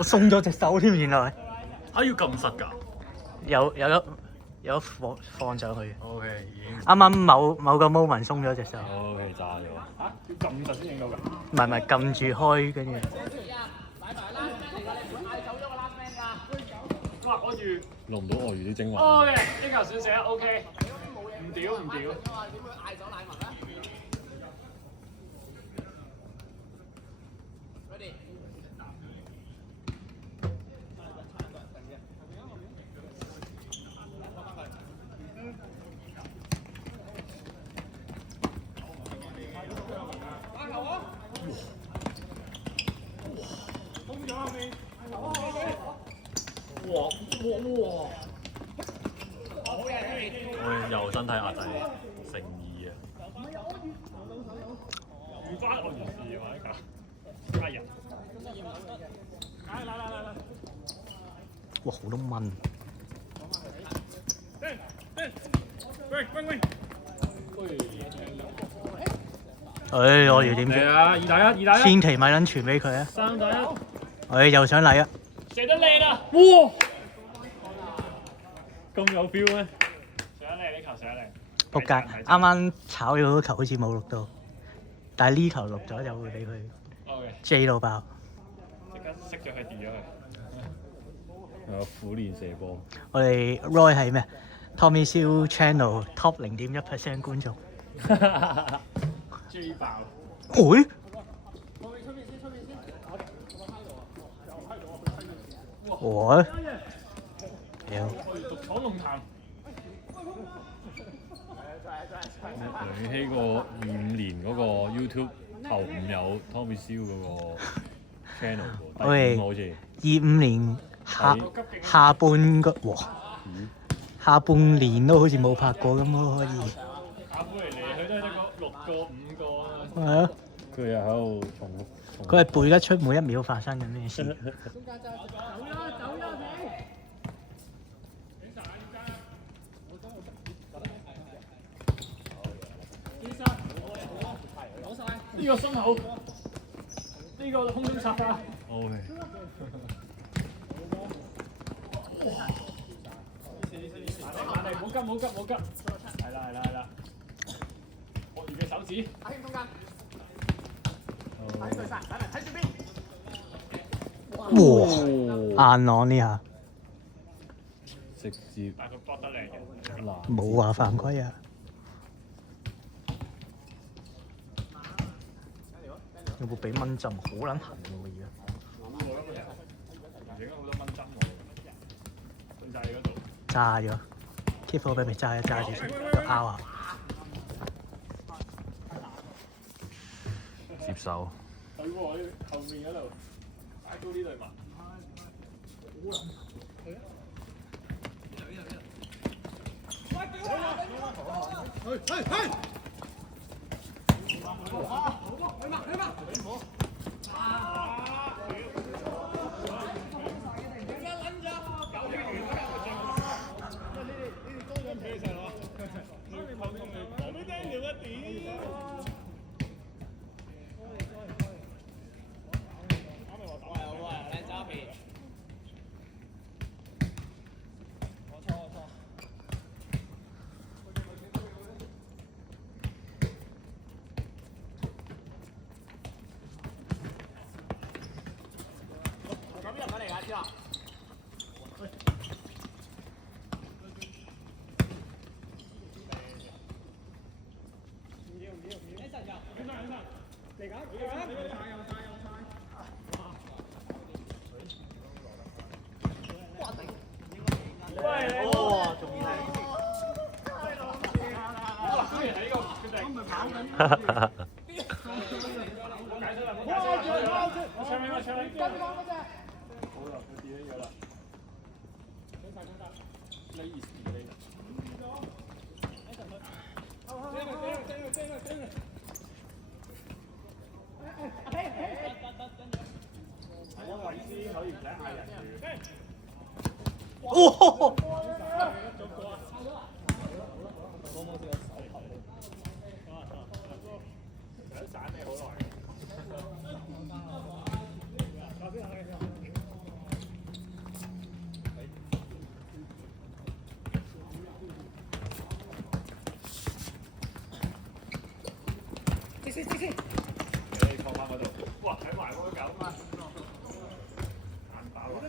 我鬆咗隻手添，原來要撳實㗎。有得放上去。OK， 已經。啱啱某個 moment 鬆咗隻手。OK， 炸咗。要撳實先影到㗎。唔係撳住開，跟住。哇！我魚錄唔到鱷魚啲精華。OK， 呢球算寫 OK。唔屌唔屌。哇！我又身體壓制誠意啊！唔關我事啊！呢個家人。嚟！哇！好多蚊。我要點嚟啊！2-1，2-1。千祈咪撚傳俾佢啊3-1。又想嚟啊！射得靚啊！哇！咁有 feel 咩？射得靚呢球，射得靚。仆街！啱啱炒咗嗰球好似冇錄到，但係呢球錄咗就會俾佢 J 到爆。即刻熄咗佢，跌咗佢。苦練射波。我哋 Roy 係咩 ？Tommy Siu Channel Top 0.1% 觀眾。J 爆。喂！我屌！獨闖龍潭。梁希個25年嗰個 YouTube 頭5有 Tommy Siu 嗰個 channel 喎，第5好似。25年下半個下半年都好似冇拍過咁咯，可以。打杯嚟嚟去都係得個6個5個啊。係啊。佢又喺度重複。佢係背得出每一秒發生緊咩事。呢個心口，呢個空中插花。OK。慢嚟，唔好急，唔好急，唔好急。係啦。鱷魚嘅手指。阿興中間。睇對晒，睇住邊。哇！硬朗呢下。直接。但係佢搏得靚嘅。冇話犯規啊！有冇俾蚊針？好撚痕喎而家。影咗好多蚊針喎。對晒你嗰度。炸咗 ，keep 好俾佢炸住先，就拗啊！接手。係喎，後面嗰度擺高呢對襪。哈哈哈！哦！你放翻嗰度。哇！睇埋嗰個狗啊！眼飽啊！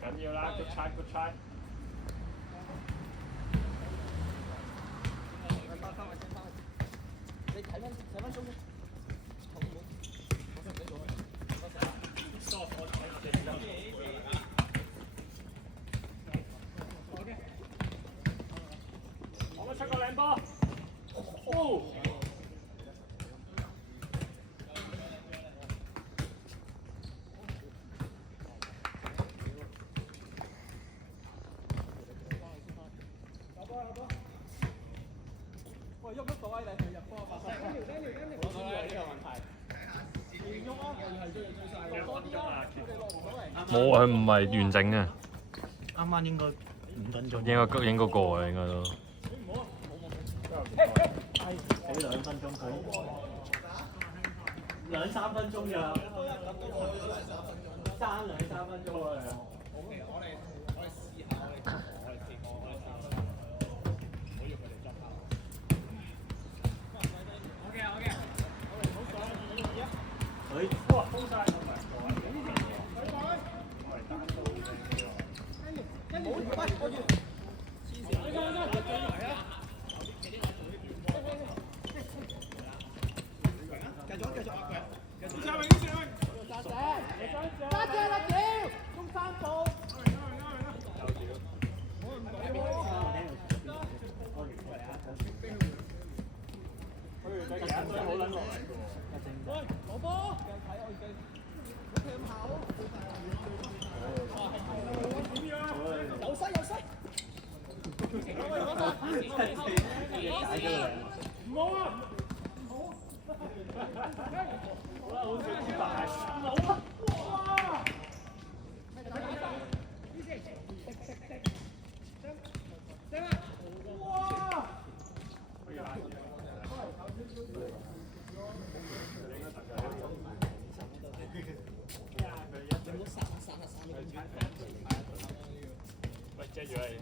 緊要啦，good try，good try。你睇翻中嘅。我出個靚波。哦！喂，喐得到啊！你入波啊！我覺得呢個問題。喐啊！係追晒多啲啊！冇啊，佢唔係完整嘅。啱啱應該5分鐘。應該過啊，應該都。俾2分鐘佢。2-3分鐘咋？爭2-3分鐘啊！哇！封晒同埋遮住你。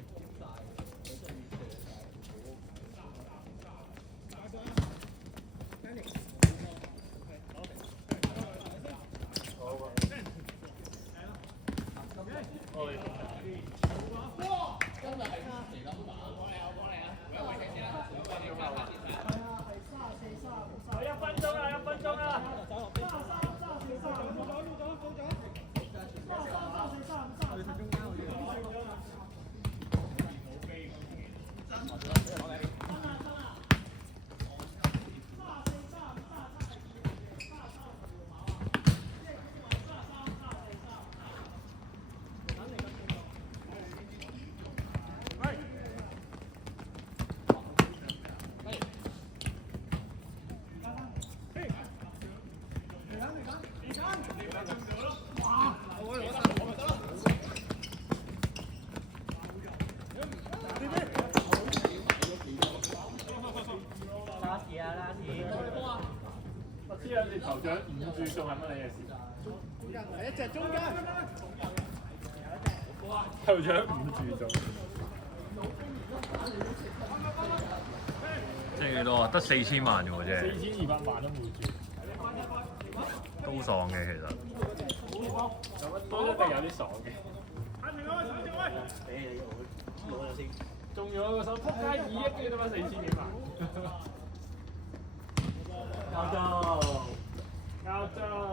獎唔注重係乜嘢事？一隻中間，頭獎唔注重。即係幾多啊？得4000萬嘅喎啫， 4200萬都冇注，都爽嘅其實。都一定有啲爽嘅。俾你我攞咗先。中咗個手，撲街2億嘅都得4000幾萬。交咗。交咗。